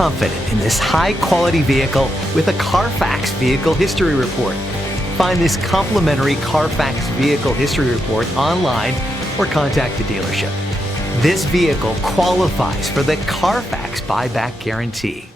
confident in this high-quality vehicle with a Carfax Vehicle History Report. Find this complimentary Carfax Vehicle History Report online or contact the dealership. This vehicle qualifies for the Carfax Buyback Guarantee.